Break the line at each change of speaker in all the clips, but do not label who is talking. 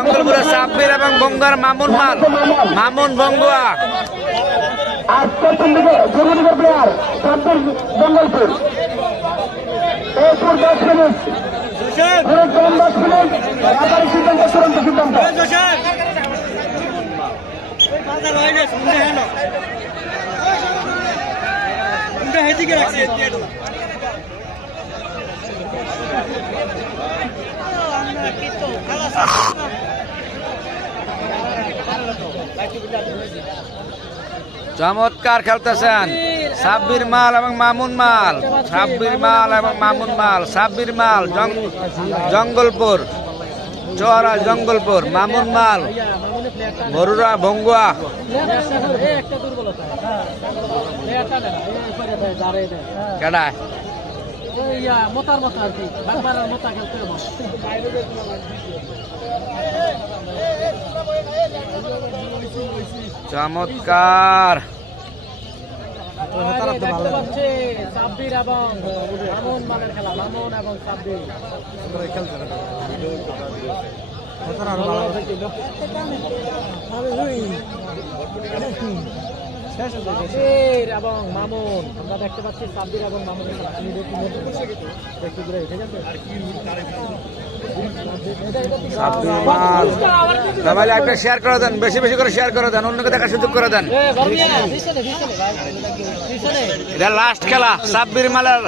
জঙ্গলপুরের সাব্বির এবং বঙ্গার মামুন মাল। মামুন বঙ্গুয়া।
আর প্রথম দিকে জরুরি প্লেয়ার সাব্বির জঙ্গলপুর এরপর দশ মিনিট। দশ মিনিট। আবার সিদ্ধান্ত চূড়ান্ত সিদ্ধান্ত।
চমৎকার খেলতেছেন। সাব্বির মাল এবং মামুন মাল। সাব্বির মাল এবং মামুন মাল। সাব্বির মাল জঙ্গলপুর। চোরা জঙ্গলপুর। মামুন মাল। বরুরা বঙ্গুয়া।
একটা ইয়া, মোতার মতো আর কি। মোতা খেলতে
চমৎকার।
সাব্বির এবং মামুন মানের খেলা মামুন এবং সাব্বির। সাব্বির এবং মামুন। আমরা দেখতে পাচ্ছি সাব্বির এবং মামুনের খেলা। আমি দেখি দেখি দূরে ঠিক আছে
সবাই লাইভটা শেয়ার করে দেন বেশি বেশি করে শেয়ার করে দেন অন্যকে দেখার সুযোগ করে দেন। এটা লাস্ট খেলা সাব্বির মালের।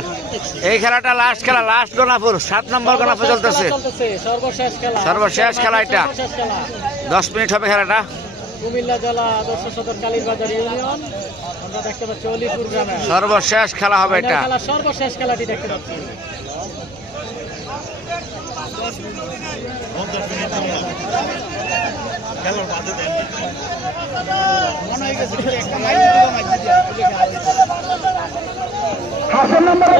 এই খেলাটা লাস্ট খেলা লাস্ট গনাপুর সাত নম্বর গনাপুর চলতেছে।
সর্বশেষ খেলা।
এটা। দশ মিনিট হবে খেলাটা।
কুমিল্লা জেলা আদর্শ সদর কালীবাজার ইউনিয়ন। আমরা দেখতে পাচ্ছি অলিপুর গ্রামে।
সর্বশেষ খেলা হবে এটা।
খেলা সর্বশেষ খেলাটি দেখতে পাচ্ছি।
নম্বরে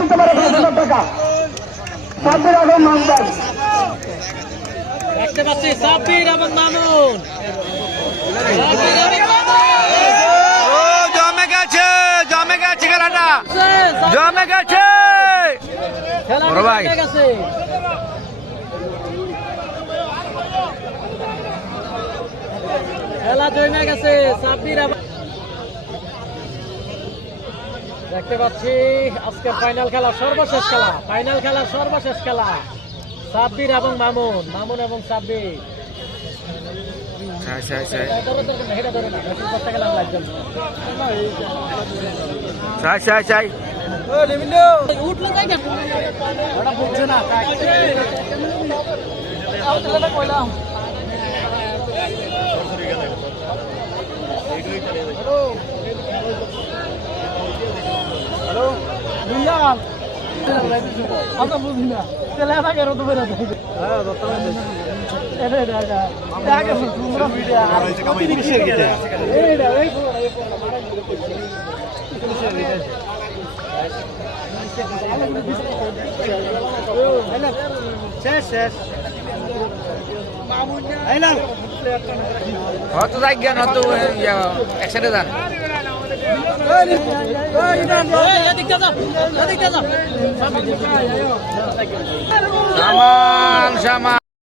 দিতে পারে পাঁচ হাজার টাকা। আগে মানবেন
দেখতে পাচ্ছি সাব্বির এবং মামুন।
জমে গেছে জমে গেছে খেলাটা। জমে গেছে।
খেলা
ভাই।
জমে গেছে। খেলা জমে গেছে সাব্বির দেখতে পাচ্ছি আজকের ফাইনাল খেলা সর্বশেষ খেলা। ফাইনাল খেলা সর্বশেষ খেলা। সাব্বির এবং মামুন মামুন এবং সাব্বির হ্যালো আমরা বুঝি না তেলে থাকে হ্যাঁ
হয়তো যাই জ্ঞান হয়তো একসাথে যান। সামান সামান